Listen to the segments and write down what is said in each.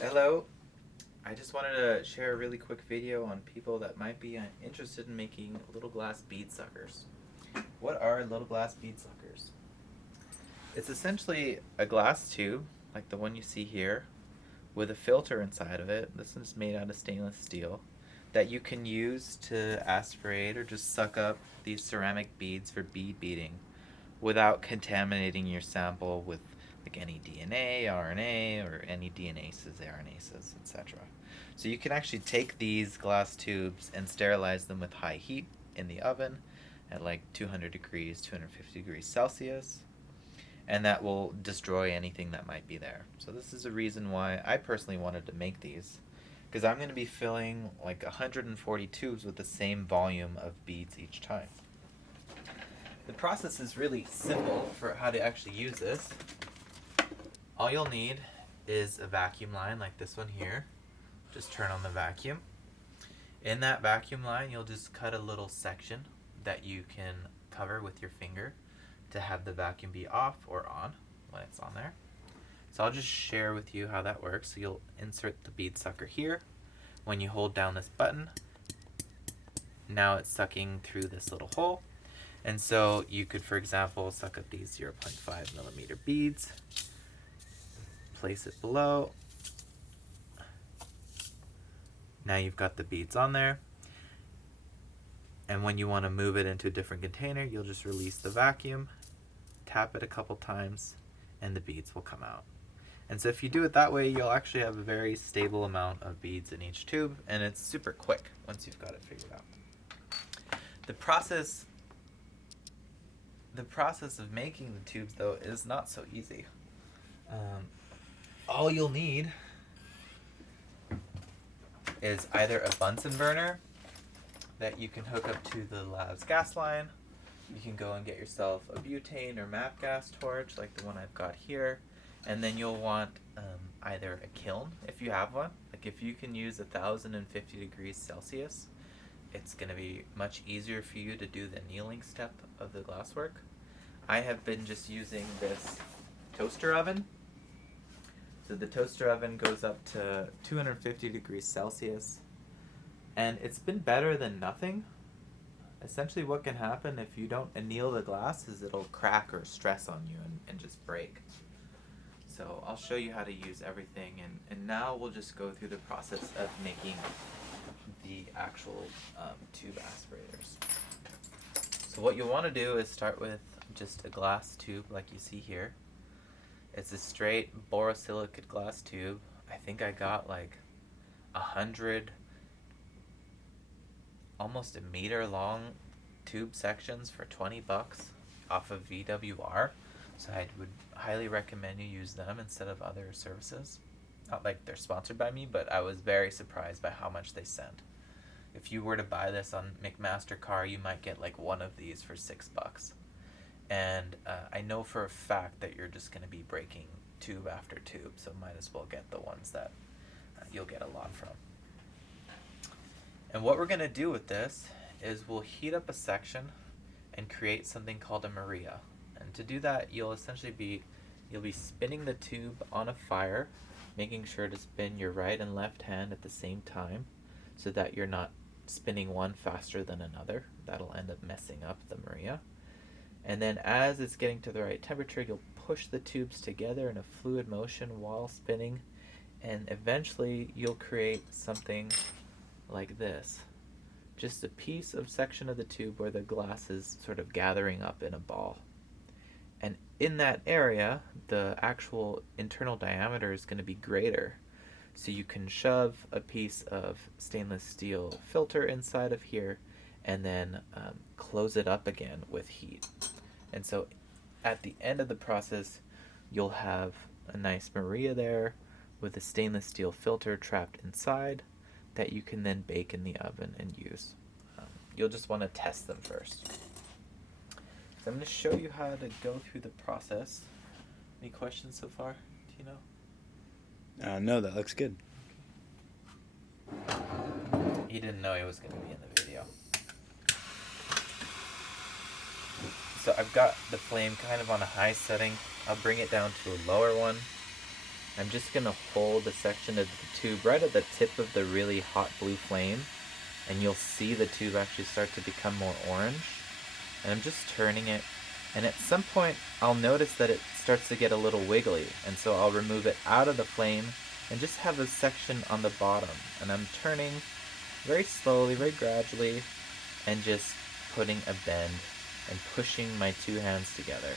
Hello. I just wanted to share a really quick video on people that might be interested in making little glass bead suckers. What are little glass bead suckers? It's essentially a glass tube, like the one you see here, with a filter inside of it. This one's made out of stainless steel, that you can use to aspirate or just suck up these ceramic beads for bead beading without contaminating your sample with like any DNA, RNA, or any DNases, RNases, etc. So you can actually take these glass tubes and sterilize them with high heat in the oven at like 200 degrees, 250 degrees Celsius, and that will destroy anything that might be there. So this is a reason why I personally wanted to make these, because I'm going to be filling like 140 tubes with the same volume of beads each time. The process is really simple for how to actually use this. All you'll need is a vacuum line like this one here. Just turn on the vacuum. In that vacuum line, you'll just cut a little section that you can cover with your finger to have the vacuum be off or on when it's on there. So I'll just share with you how that works. So you'll insert the bead sucker here. When you hold down this button, now it's sucking through this little hole. And so you could, for example, suck up these 0.5 millimeter beads, place it below. Now you've got the beads on there. And when you want to move it into a different container, you'll just release the vacuum, tap it a couple times, and the beads will come out. And so if you do it that way, you'll actually have a very stable amount of beads in each tube, and it's super quick once you've got it figured out. The process of making the tubes, though, is not so easy. All you'll need is either a Bunsen burner that you can hook up to the lab's gas line. You can go and get yourself a butane or MAP gas torch like the one I've got here. And then you'll want either a kiln, if you have one. Like if you can use 1050 degrees Celsius, it's going to be much easier for you to do the annealing step of the glasswork. I have been just using this toaster oven. So the toaster oven goes up to 250 degrees Celsius, and it's been better than nothing. Essentially what can happen if you don't anneal the glass is it'll crack or stress on you and just break. So I'll show you how to use everything, and now we'll just go through the process of making the actual tube aspirators. So what you'll want to do is start with just a glass tube like you see here. It's a straight borosilicate glass tube. I think I got like 100 almost a meter long tube sections for 20 bucks off of VWR. So I would highly recommend you use them instead of other services. Not like they're sponsored by me, but I was very surprised by how much they sent. If you were to buy this on McMaster-Carr, you might get like one of these for $6. And I know for a fact that you're just going to be breaking tube after tube, so might as well get the ones that you'll get a lot from. And what we're going to do with this is we'll heat up a section and create something called a Maria. And to do that, you'll be spinning the tube on a fire, making sure to spin your right and left hand at the same time so that you're not spinning one faster than another. That'll end up messing up the Maria. And then as it's getting to the right temperature, you'll push the tubes together in a fluid motion while spinning, and eventually you'll create something like this. Just a piece of section of the tube where the glass is sort of gathering up in a ball. And in that area, the actual internal diameter is going to be greater. So you can shove a piece of stainless steel filter inside of here and then close it up again with heat. And so at the end of the process, you'll have a nice Maria there with a stainless steel filter trapped inside that you can then bake in the oven and use. You'll just want to test them first. So I'm going to show you how to go through the process. Any questions so far? Do you know? No, that looks good. He didn't know he was going to be in the video. So I've got the flame kind of on a high setting. I'll bring it down to a lower one. I'm just going to hold the section of the tube right at the tip of the really hot blue flame, and you'll see the tube actually start to become more orange. And I'm just turning it, and at some point I'll notice that it starts to get a little wiggly, and so I'll remove it out of the flame and just have a section on the bottom. And I'm turning very slowly, very gradually, and just putting a bend and pushing my two hands together.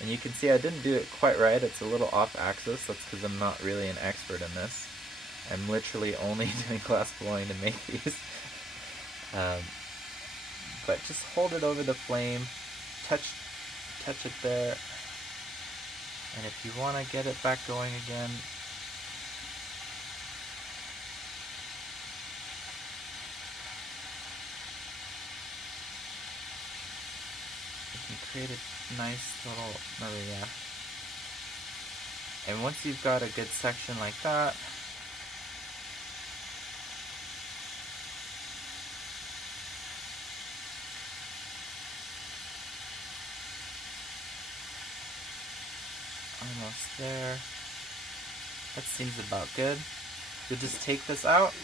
And you can see I didn't do it quite right. It's a little off axis. That's because I'm not really an expert in this. I'm literally only doing glass blowing to make these. But just hold it over the flame, touch it there, and if you want to get it back going again, you can create a nice little Maria. And once you've got a good section like that, almost there. That seems about good. You'll just take this out,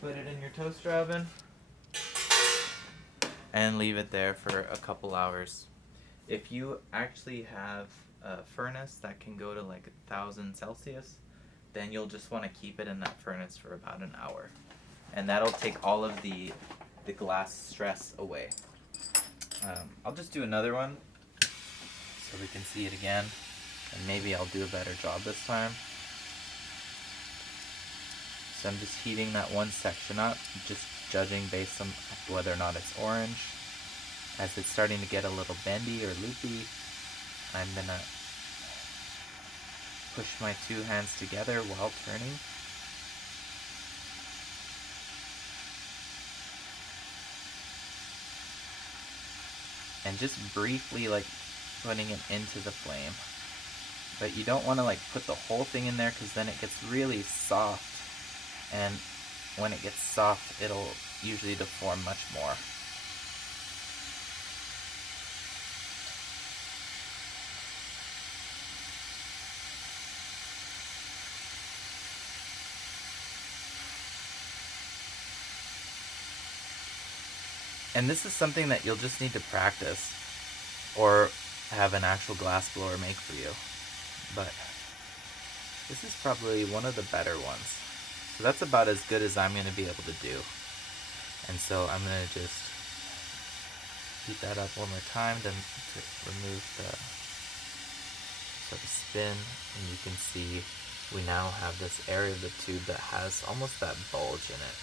put it in your toaster oven, and leave it there for a couple hours. If you actually have a furnace that can go to like 1,000 Celsius, then you'll just want to keep it in that furnace for about an hour. And that'll take all of the glass stress away. I'll just do another one so we can see it again, and maybe I'll do a better job this time. So I'm just heating that one section up, just judging based on whether or not it's orange. As it's starting to get a little bendy or loopy, I'm gonna push my two hands together while turning. And just briefly like putting it into the flame. But you don't want to like put the whole thing in there, because then it gets really soft. And when it gets soft, it'll usually deform much more. And this is something that you'll just need to practice, or have an actual glass blower make for you. But this is probably one of the better ones. So that's about as good as I'm going to be able to do. And so I'm going to just heat that up one more time to remove the sort of spin. And you can see we now have this area of the tube that has almost that bulge in it,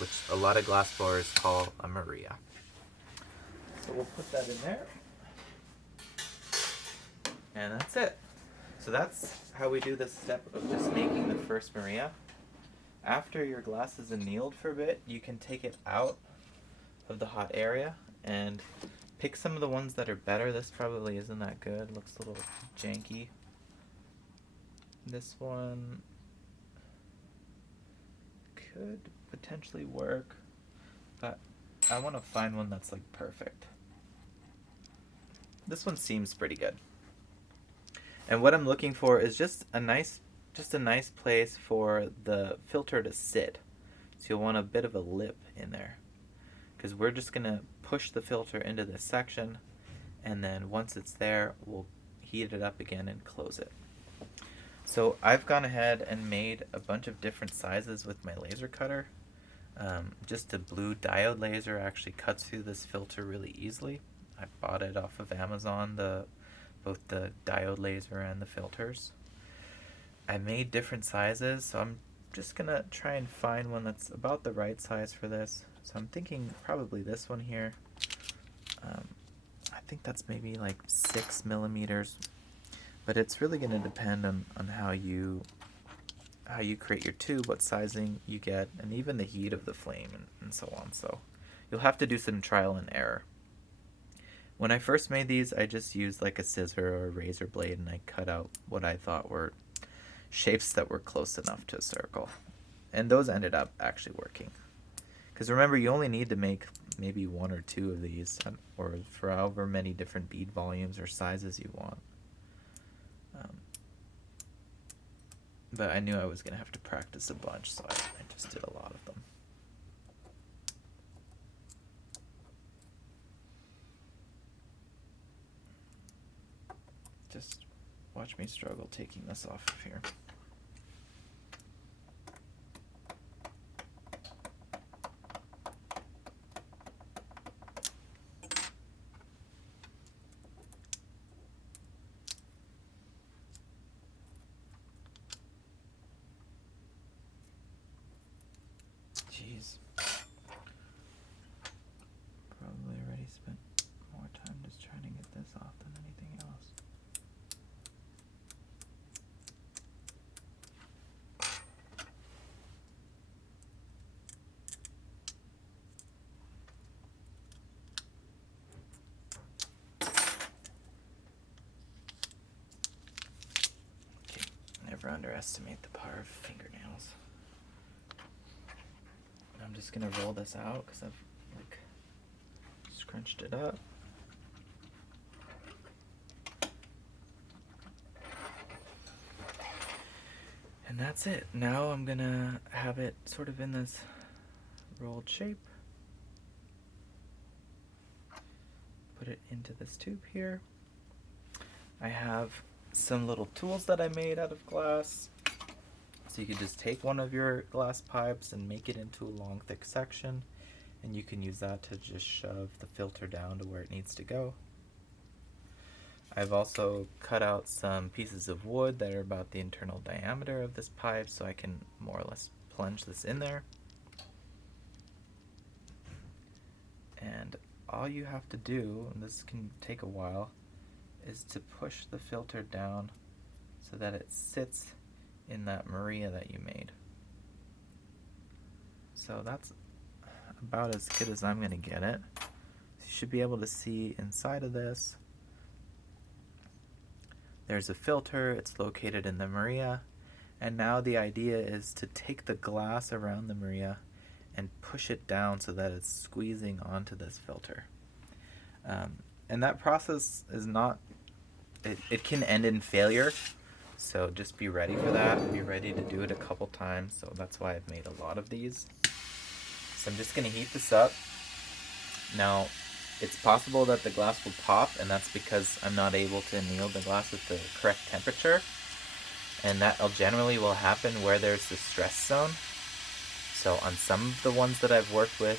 which a lot of glass blowers call a Maria. So we'll put that in there. And that's it. So that's how we do this step of just making the first Maria. After your glass is annealed for a bit, you can take it out of the hot area and pick some of the ones that are better. This probably isn't that good. Looks a little janky. This one could potentially work, but I want to find one that's like perfect. This one seems pretty good. And what I'm looking for is just a nice place for the filter to sit. So you'll want a bit of a lip in there, because we're just gonna push the filter into this section, and then once it's there, we'll heat it up again and close it. So I've gone ahead and made a bunch of different sizes with my laser cutter. Just a blue diode laser actually cuts through this filter really easily. I bought it off of Amazon, both the diode laser and the filters. I made different sizes, so I'm just gonna try and find one that's about the right size for this. So I'm thinking probably this one here. I think that's maybe like 6 millimeters, but it's really gonna depend on how you create your tube, what sizing you get, and even the heat of the flame and so on. So you'll have to do some trial and error. When I first made these, I just used like a scissor or a razor blade, and I cut out what I thought were shapes that were close enough to a circle. And those ended up actually working. Because remember, you only need to make maybe 1 or 2 of these, or for however many different bead volumes or sizes you want. But I knew I was going to have to practice a bunch, so I just did a lot of them. Just watch me struggle taking this off of here. Jeez. Probably already spent more time just trying to get this off than anything else. Okay, never underestimate the power of fingernails. I'm just gonna roll this out because I've like scrunched it up. And that's it. Now I'm gonna have it sort of in this rolled shape. Put it into this tube here. I have some little tools that I made out of glass. So you could just take one of your glass pipes and make it into a long, thick section, and you can use that to just shove the filter down to where it needs to go. I've also cut out some pieces of wood that are about the internal diameter of this pipe, so I can more or less plunge this in there. And all you have to do, and this can take a while, is to push the filter down so that it sits in that Maria that you made. So that's about as good as I'm gonna get it. So you should be able to see inside of this. There's a filter, it's located in the Maria, and now the idea is to take the glass around the Maria and push it down so that it's squeezing onto this filter. And that process is not, it can end in failure. So just be ready for that. Be ready to do it a couple times. So that's why I've made a lot of these. So I'm just going to heat this up. Now, it's possible that the glass will pop, and that's because I'm not able to anneal the glass at the correct temperature. And that generally will happen where there's the stress zone. So on some of the ones that I've worked with,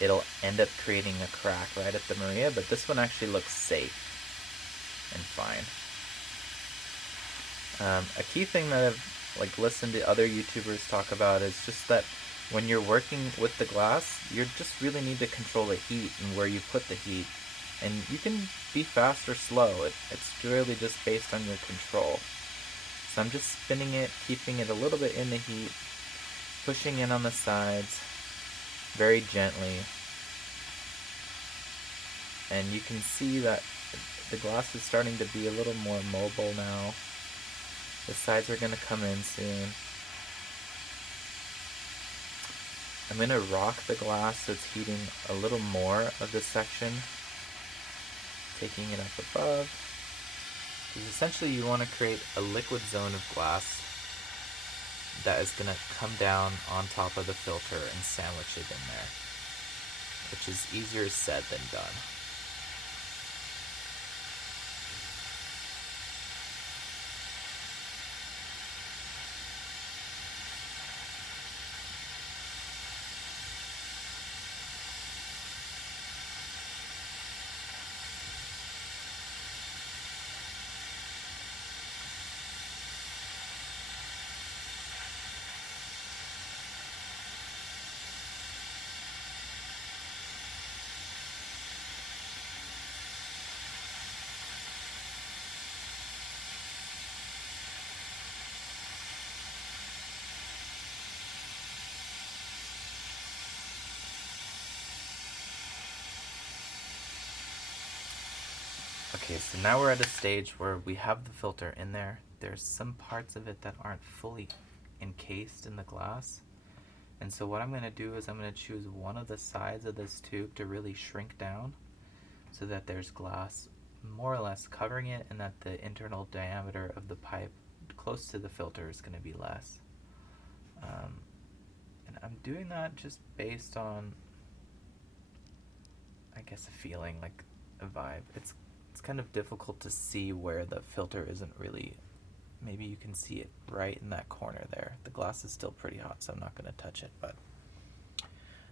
it'll end up creating a crack right at the Maria, but this one actually looks safe and fine. A key thing that I've listened to other YouTubers talk about is just that when you're working with the glass, you just really need to control the heat and where you put the heat. And you can be fast or slow. It's really just based on your control. So I'm just spinning it, keeping it a little bit in the heat, pushing in on the sides very gently. And you can see that the glass is starting to be a little more mobile now. The sides are going to come in soon. I'm going to rock the glass so it's heating a little more of this section, taking it up above. Because essentially you want to create a liquid zone of glass that is going to come down on top of the filter and sandwich it in there, which is easier said than done. Okay, so now we're at a stage where we have the filter in there. There's some parts of it that aren't fully encased in the glass. And so what I'm going to do is I'm going to choose one of the sides of this tube to really shrink down so that there's glass more or less covering it and that the internal diameter of the pipe close to the filter is going to be less. And I'm doing that just based on, I guess, a feeling, like a vibe. It's kind of difficult to see where the filter isn't really. Maybe you can see it right in that corner there. The glass is still pretty hot, so I'm not going to touch it, but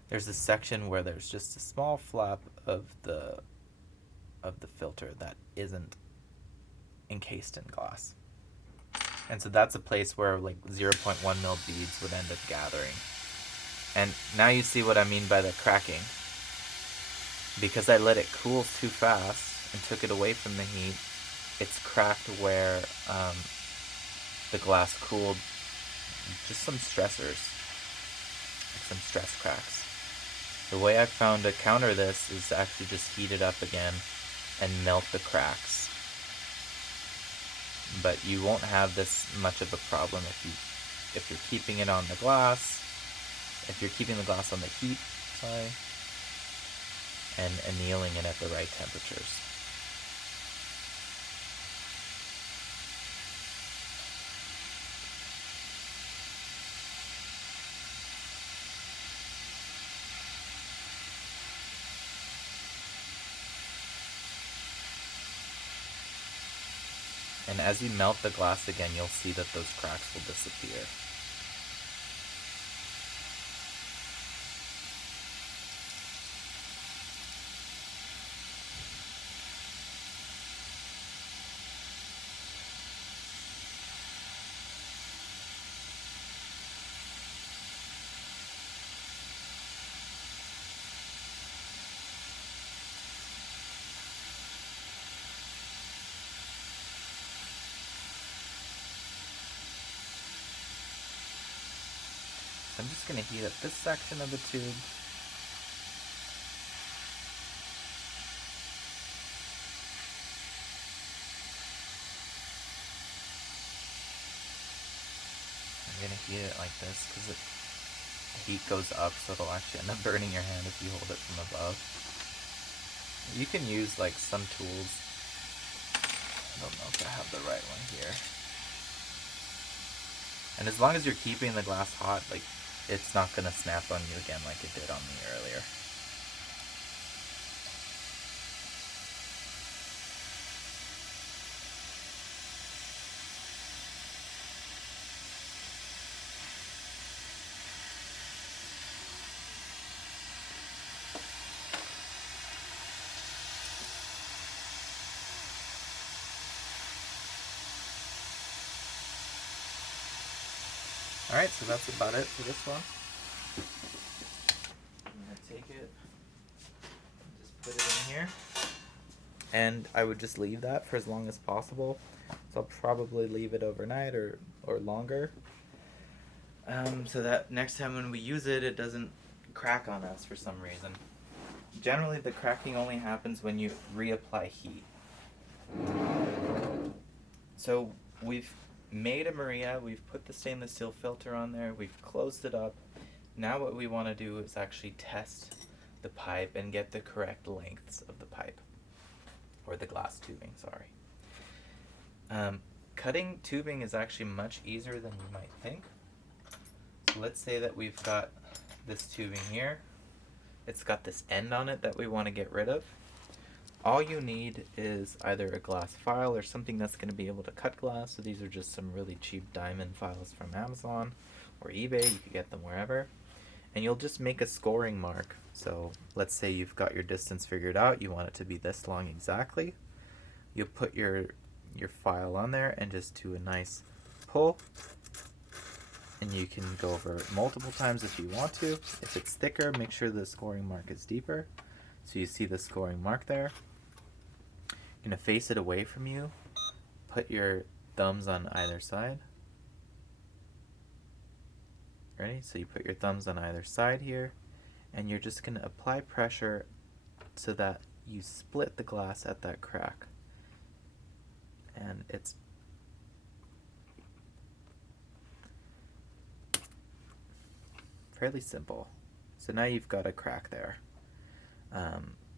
there's this section where there's just a small flap of the filter that isn't encased in glass. And so that's a place where like 0.1 mil beads would end up gathering. And now you see what I mean by the cracking. Because I let it cool too fast and took it away from the heat, it's cracked where the glass cooled. Just some stressors, like some stress cracks. The way I've found to counter this is to actually just heat it up again and melt the cracks. But you won't have this much of a problem if you're keeping it on the glass, if you're keeping the glass on the heat, and annealing it at the right temperatures. And as you melt the glass again, you'll see that those cracks will disappear. So I'm just going to heat up this section of the tube. I'm going to heat it like this because the heat goes up, so it'll actually end up burning your hand if you hold it from above. You can use like some tools. I don't know if I have the right one here. And as long as you're keeping the glass hot, like, it's not going to snap on you again like it did on me earlier. Alright, so that's about it for this one. I'm going to take it and just put it in here. And I would just leave that for as long as possible. So I'll probably leave it overnight or longer. So that next time when we use it, it doesn't crack on us for some reason. Generally, the cracking only happens when you reapply heat. So we've made a Maria, we've put the stainless steel filter on there, we've closed it up. Now what we want to do is actually test the pipe and get the correct lengths of the pipe, or the glass tubing, sorry. Cutting tubing is actually much easier than you might think. So let's say that we've got this tubing here. It's got this end on it that we want to get rid of. All you need is either a glass file or something that's going to be able to cut glass. So these are just some really cheap diamond files from Amazon or eBay. You could get them wherever. And you'll just make a scoring mark. So let's say you've got your distance figured out. You want it to be this long exactly. You'll put your file on there and just do a nice pull. And you can go over it multiple times if you want to. If it's thicker, make sure the scoring mark is deeper. So you see the scoring mark there. You're going to face it away from you. Put your thumbs on either side. Ready? So you put your thumbs on either side here. And you're just going to apply pressure so that you split the glass at that crack. And it's fairly simple. So now you've got a crack there.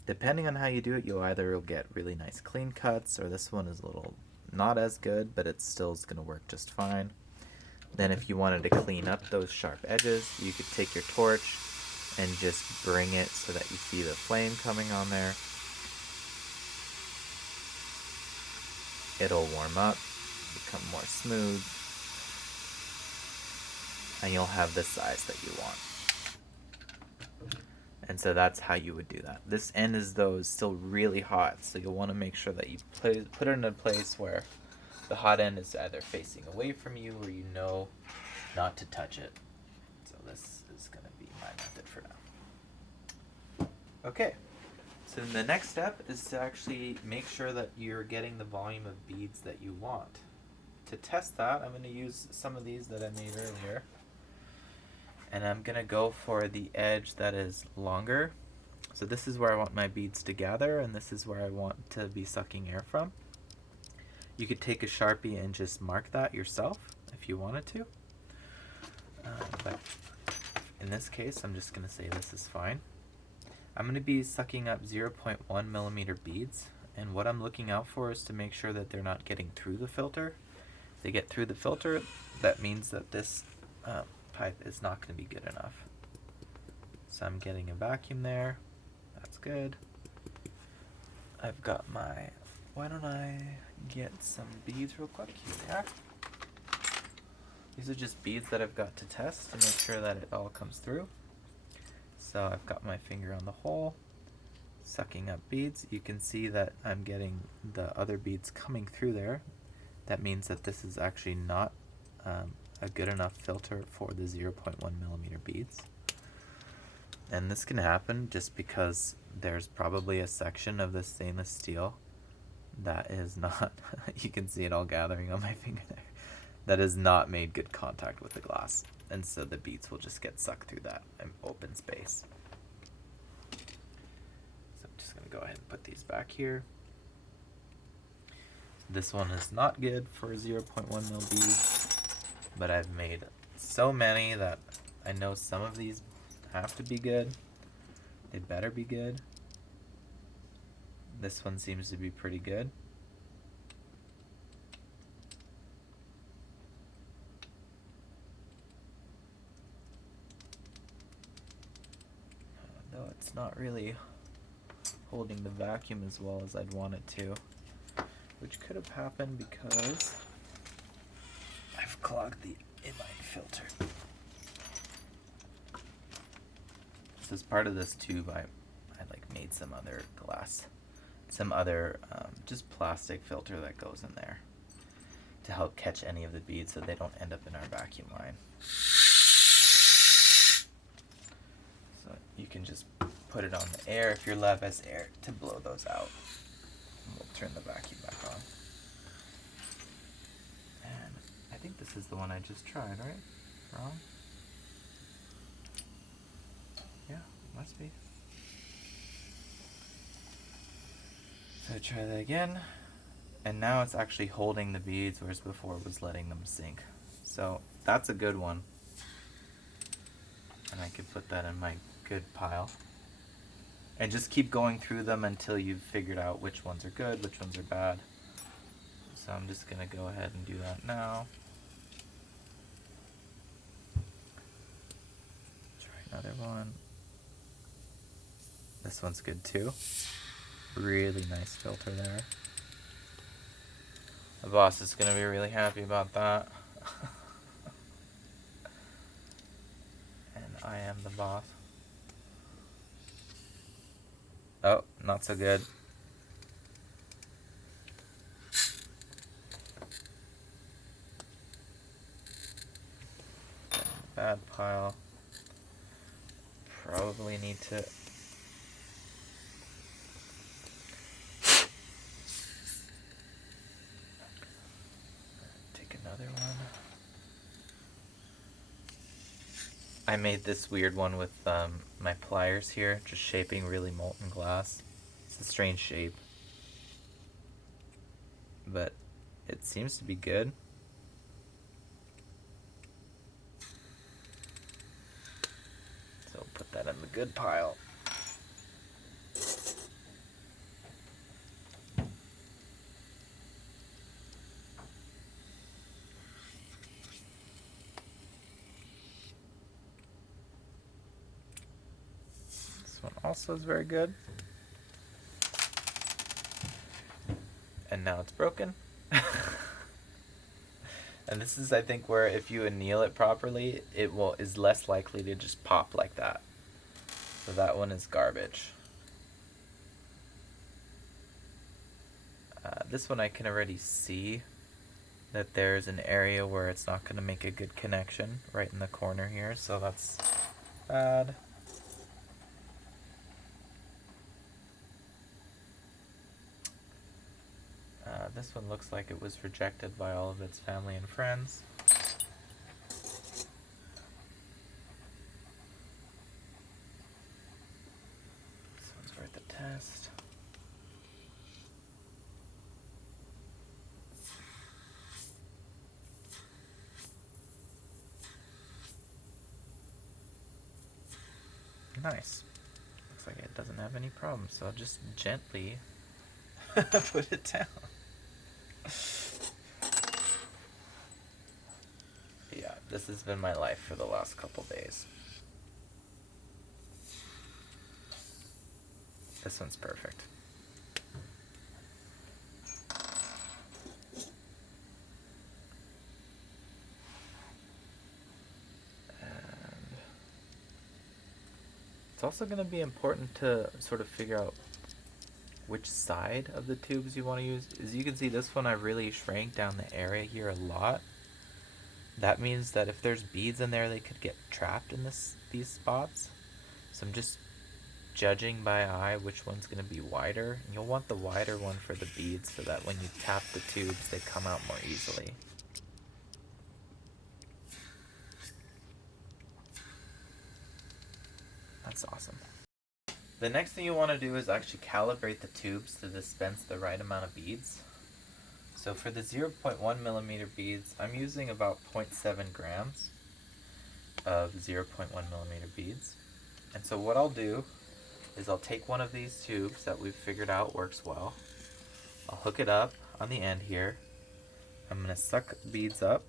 Depending on how you do it, you'll either get really nice clean cuts, or this one is a little not as good, but it still is going to work just fine. Then if you wanted to clean up those sharp edges, you could take your torch and just bring it so that you see the flame coming on there. It'll warm up, become more smooth, and you'll have the size that you want. And so that's how you would do that. This end is though still really hot, so you'll want to make sure that you put it in a place where the hot end is either facing away from you or you know not to touch it. So this is going to be my method for now. Okay, so the next step is to actually make sure that you're getting the volume of beads that you want. To test that, I'm going to use some of these that I made earlier. And I'm going to go for the edge that is longer. So this is where I want my beads to gather, and this is where I want to be sucking air from. You could take a Sharpie and just mark that yourself if you wanted to. But in this case, I'm just going to say this is fine. I'm going to be sucking up 0.1 millimeter beads, and what I'm looking out for is to make sure that they're not getting through the filter. If they get through the filter, that means that this pipe is not going to be good enough. So I'm getting a vacuum there. That's good. I've got my, why don't I get some beads real quick? Here they are. These are just beads that I've got to test to make sure that it all comes through. So I've got my finger on the hole, sucking up beads. You can see that I'm getting the other beads coming through there. That means that this is actually not a good enough filter for the 0.1 millimeter beads. And this can happen just because there's probably a section of the stainless steel that is not, you can see it all gathering on my finger there, that has not made good contact with the glass. And so the beads will just get sucked through that open space. So I'm just going to go ahead and put these back here. This one is not good for 0.1 mil beads, but I've made so many that I know some of these have to be good. They better be good. This one seems to be pretty good. Though it's not really holding the vacuum as well as I'd want it to, which could have happened because I've clogged the inline filter. So as part of this tube, I like made some other glass, some other just plastic filter that goes in there to help catch any of the beads so they don't end up in our vacuum line. So you can just put it on the air if your lab has air to blow those out. And we'll turn the vacuum back on. And I think this is the one I just tried, right? Wrong? Yeah, must be. So try that again. And now it's actually holding the beads, whereas before it was letting them sink. So that's a good one. And I could put that in my good pile. And just keep going through them until you've figured out which ones are good, which ones are bad. So I'm just going to go ahead and do that now. Try another one. This one's good too. Really nice filter there. The boss is going to be really happy about that. And I am the boss. Oh, not so good. Bad pile. Probably need to take another one. I made this weird one with my pliers here, just shaping really molten glass. It's a strange shape, but it seems to be good. So put that in the good pile. also is very good. And now it's broken. And this is, I think, where if you anneal it properly, it is less likely to just pop like that. So that one is garbage. This one I can already see that there's an area where it's not going to make a good connection right in the corner here, so that's bad. This one looks like it was rejected by all of its family and friends. This one's worth a test. Nice. Looks like it doesn't have any problems, so I'll just gently put it down. Yeah, this has been my life for the last couple days. This one's perfect. It's also going to be important to sort of figure out which side of the tubes you want to use. As you can see, this one I really shrank down the area here a lot. That means that if there's beads in there, they could get trapped in these spots. So I'm just judging by eye which one's going to be wider. And you'll want the wider one for the beads so that when you tap the tubes, they come out more easily. That's awesome. The next thing you want to do is actually calibrate the tubes to dispense the right amount of beads. So for the 0.1 millimeter beads, I'm using about 0.7 grams of 0.1 millimeter beads. And so what I'll do is I'll take one of these tubes that we've figured out works well. I'll hook it up on the end here. I'm going to suck beads up.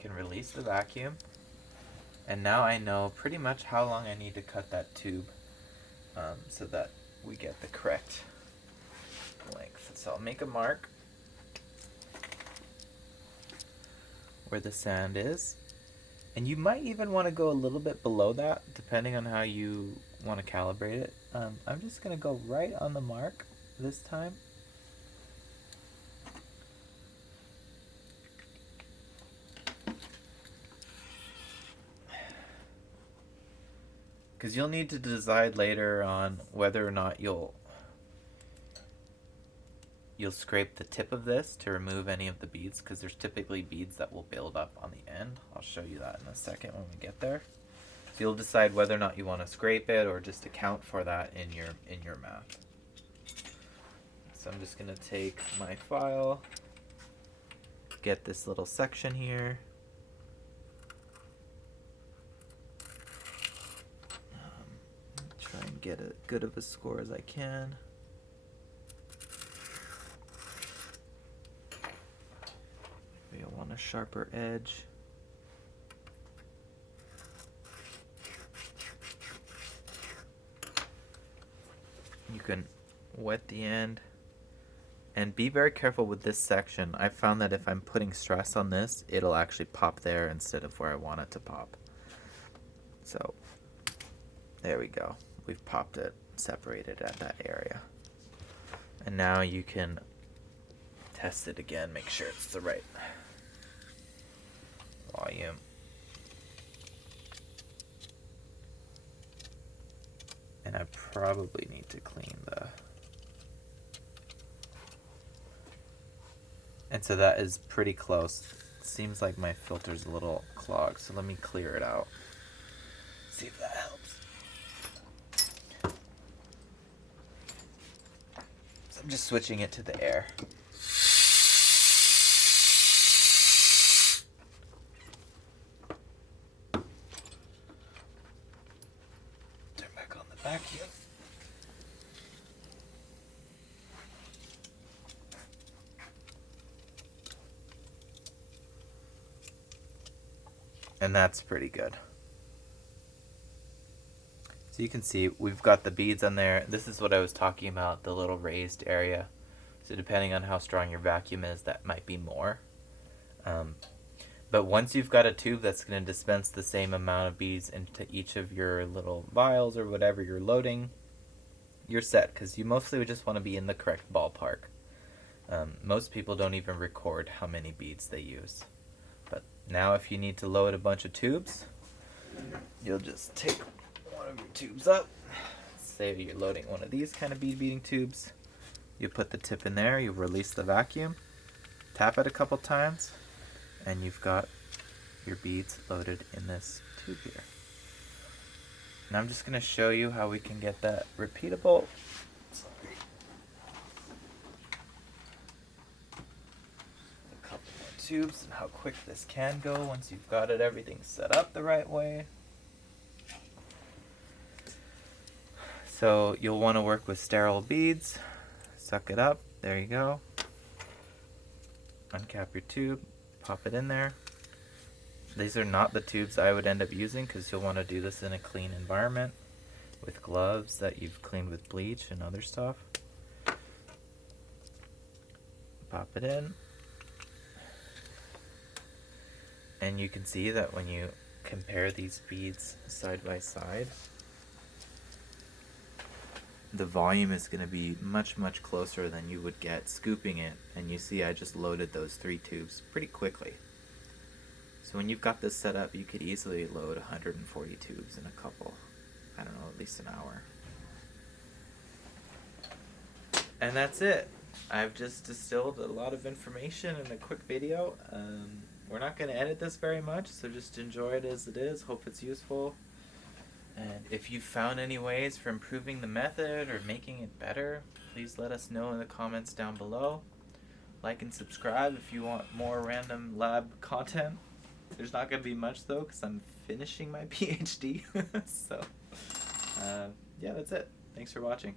Can release the vacuum, and now I know pretty much how long I need to cut that tube so that we get the correct length. So I'll make a mark where the sand is, and you might even want to go a little bit below that depending on how you want to calibrate it. I'm just going to go right on the mark this time. Because you'll need to decide later on whether or not you'll scrape the tip of this to remove any of the beads, because there's typically beads that will build up on the end. I'll show you that in a second when we get there. So you'll decide whether or not you want to scrape it or just account for that in your math. So I'm just going to take my file, get this little section here. Try and get as good of a score as I can. Maybe I want a sharper edge. You can wet the end. And be very careful with this section. I found that if I'm putting stress on this, it'll actually pop there instead of where I want it to pop. So, there we go. We've popped it, separated at that area. And now you can test it again, make sure it's the right volume. And I probably need to clean the... And so that is pretty close. Seems like my filter's a little clogged, so let me clear it out. See if that helps. So I'm just switching it to the air. Turn back on the vacuum. And that's pretty good. So you can see we've got the beads on there. This is what I was talking about, the little raised area. So depending on how strong your vacuum is, that might be more. But once you've got a tube that's going to dispense the same amount of beads into each of your little vials or whatever you're loading, you're set, because you mostly would just want to be in the correct ballpark. Most people don't even record how many beads they use. But now if you need to load a bunch of tubes, you'll just take one of your tubes up. Say you're loading one of these kind of bead beating tubes. You put the tip in there, you release the vacuum, tap it a couple times, and you've got your beads loaded in this tube here. And I'm just going to show you how we can get that repeatable. A couple more tubes and how quick this can go once you've got everything set up the right way. So you'll want to work with sterile beads. Suck it up. There you go. Uncap your tube. Pop it in there. These are not the tubes I would end up using because you'll want to do this in a clean environment with gloves that you've cleaned with bleach and other stuff. Pop it in. And you can see that when you compare these beads side by side, the volume is going to be much, much closer than you would get scooping it. And you see I just loaded those 3 tubes pretty quickly. So when you've got this set up, you could easily load 140 tubes in a couple, I don't know, at least an hour. And that's it. I've just distilled a lot of information in a quick video. We're not going to edit this very much, so just enjoy it as it is. Hope it's useful. And if you've found any ways for improving the method or making it better, please let us know in the comments down below. Like and subscribe if you want more random lab content. There's not going to be much though because I'm finishing my PhD. So, yeah, that's it. Thanks for watching.